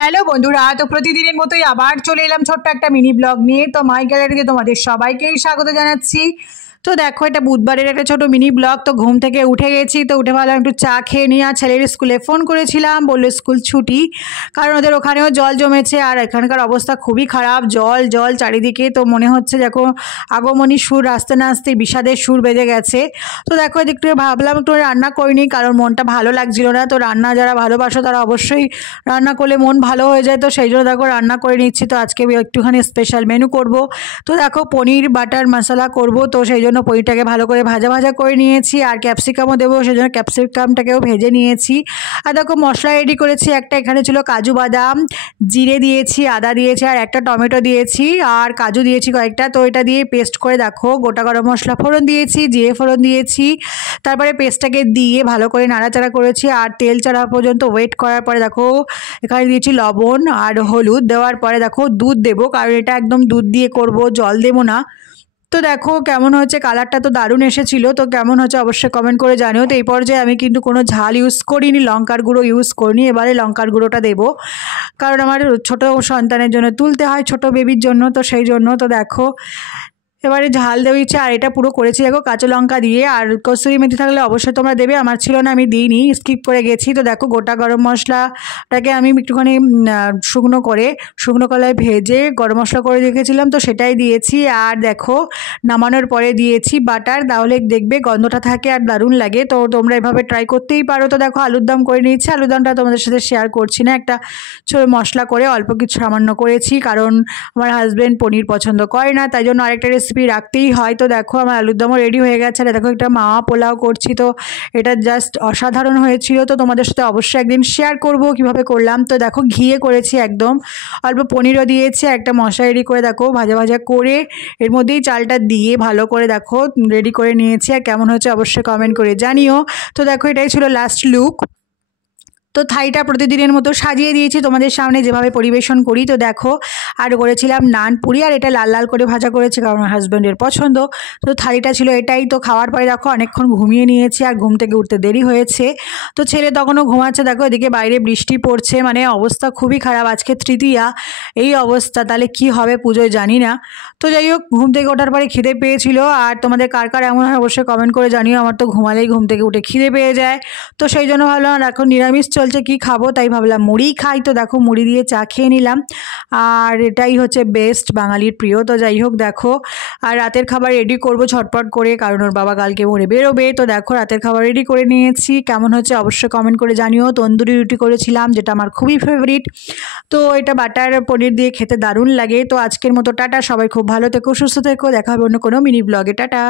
Hello বন্ধুরা, তো প্রতিদিনের মতোই আবার চলে এলাম ছোট্ট একটা মিনি ব্লগ নিয়ে। তো মাই গ্যালারিতে তোমাদের সবাইকেই স্বাগত জানাচ্ছি। তো দেখো, এটা বুধবারের একটা ছোট মিনি ব্লগ। তো ঘুম থেকে উঠে গেছি, তো উঠে ভাবলাম একটু চা খেয়ে নিয়ে। আর ছেলের স্কুলে ফোন করেছিলাম, বললো স্কুল ছুটি, কারণ ওদের ওখানেও জল জমেছে আর এখানকার অবস্থা খুবই খারাপ, জল জল চারিদিকে। তো মনে হচ্ছে দেখো আগমনী সুর আসতে না আসতে বিষাদের সুর বেজে গেছে। তো দেখো একটু ভাবলাম একটু রান্না করিনি, কারণ মনটা ভালো লাগছিল না। তো রান্না যারা ভালোবাসো তারা অবশ্যই রান্না করলে মন ভালো হয়ে যায়। তো সেই জন্য দেখো রান্না করে নিচ্ছি। তো আজকে একটুখানি স্পেশাল মেনু করব। তো দেখো পনির বাটার মশলা করব, তো সেই জন্য পনিরটাকে ভালো করে ভাজা ভাজা করে নিয়েছি। আর ক্যাপসিকামও দেবো, সেই জন্য ক্যাপসিকামটাকেও ভেজে নিয়েছি। আর দেখো মশলা রেডি করেছি। একটা এখানে ছিল কাজু বাদাম, জিরে দিয়েছি, আদা দিয়েছি, আর একটা টমেটো দিয়েছি, আর কাজু দিয়েছি কয়েকটা। তো এটা দিয়ে পেস্ট করে দেখো গোটা গরম মশলা ফোড়ন দিয়েছি, জিরে ফোড়ন দিয়েছি, তারপরে পেস্টটাকে দিয়ে ভালো করে নাড়াচাড়া করেছি। আর তেল ছাড়া পর্যন্ত ওয়েট করার পরে দেখো এখানে দিয়েছি লবণ আর হলুদ। দেওয়ার পরে দেখো দুধ দেবো, কারণ এটা একদম দুধ দিয়ে করব, জল দেবো না। তো দেখো কেমন হচ্ছে, কালারটা তো দারুণ এসেছিল। তো কেমন হচ্ছে অবশ্যই কমেন্ট করে জানিও। তো এই পর্যায়ে আমি কিন্তু কোনো ঝাল ইউজ করিনি, লঙ্কার গুঁড়ো ইউজ করিনি। এবারে লঙ্কার গুঁড়োটা দেবো, কারণ আমার ছোট সন্তানের জন্য তুলতে হয়, ছোট বেবির জন্য। তো সেই জন্য তো দেখো এবারে ঝাল দেওয়া ইচ্ছে। আর এটা পুরো করেছি দেখো কাঁচা লঙ্কা দিয়ে। আর কসুরি মেথি থাকলে অবশ্যই তোমরা দেবে, আমার ছিল না, আমি দিইনি, স্কিপ করে গেছি। তো দেখো গোটা গরম মশলাটাকে আমি একটুখানি শুকনো কলায় ভেজে গরম মশলা করে রেখেছিলাম, তো সেটাই দিয়েছি। আর দেখো নামানোর পরে দিয়েছি বাটার, তাহলে দেখবে গন্ধটা থাকে আর দারুণ লাগে। তো তোমরা এভাবে ট্রাই করতেই পারো। তো দেখো আলুর দম করে নিয়েছি। আলুর দমটা তোমাদের সাথে শেয়ার করছি না, একটা ছোট মশলা করে অল্প কিছু সামান্য করেছি, কারণ আমার হাজব্যান্ড পনির পছন্দ করে না, তাই জন্য আরেকটা রেসিপি রাখতেই হয়। তো দেখো আমার আলুর দমও রেডি হয়ে গেছে। আর দেখো একটা মাওয়া পোলাও করছি, তো এটা জাস্ট অসাধারণ হয়েছিল। তো তোমাদের সাথে অবশ্যই একদিন শেয়ার করব কিভাবে করলাম। তো দেখো ঘিয়ে করেছি একদম, অল্প পনিরও দিয়েছি, একটা মশলা রেডি করে দেখো ভাজা ভাজা করে এর মধ্যেই চালটা দিয়ে ভালো করে দেখো রেডি করে নিয়েছি। আর কেমন হচ্ছে অবশ্যই কমেন্ট করে জানিও। তো দেখো এটাই ছিল লাস্ট লুক। তো থাইটা প্রতিদিনের মতো সাজিয়ে দিয়েছি তোমাদের সামনে যেভাবে পরিবেশন করি। তো দেখো আর করেছিলাম নান পুরি, আর এটা লাল লাল করে ভাজা করেছি কারণ আমার হাজব্যান্ডের পছন্দ। তো থালিটা ছিল এটাই। তো খাওয়ার পরে দেখো অনেকক্ষণ ঘুমিয়ে নিয়েছি, আর ঘুম থেকে উঠতে দেরি হয়েছে। তো ছেলে তখনও ঘুমাচ্ছে। দেখো এদিকে বাইরে বৃষ্টি পড়ছে, মানে অবস্থা খুবই খারাপ। আজকে তৃতীয়া, এই অবস্থা, তাহলে কি হবে পুজোয় জানি না। তো যাই হোক, ঘুম থেকে ওঠার পরে খিদে পেয়েছিল। আর তোমাদের কার কার এমন হয় অবশ্যই কমেন্ট করে জানিও। আমার তো ঘুমালেই ঘুম থেকে উঠে খিদে পেয়ে যায়। তো সেই জন্য ভাবলাম এখন নিরামিষ চলছে, কি খাবো, তাই ভাবলাম মুড়ি খাই। তো দেখো মুড়ি দিয়ে চা খেয়ে নিলাম, আর এটাই হচ্ছে বেস্ট, বাঙালির প্রিয়। তো যাই হোক দেখো, আর রাতের খাবার রেডি করব ঝটপট করে, কারণ ওর বাবা কালকে ভোরে বেরোবে। তো দেখো রাতের খাবার রেডি করে নিয়েছি। কেমন হচ্ছে অবশ্যই কমেন্ট করে জানিও। তন্দুরি রুটি করেছিলাম, যেটা আমার খুবই ফেভারিট। তো এটা বাটার পনির দিয়ে খেতে দারুণ লাগে। তো আজকের মতো টাটা, সবাই খুব ভালো থেকো, সুস্থ থেকো, দেখা হবে অন্য কোনো মিনি ব্লগে। টাটা।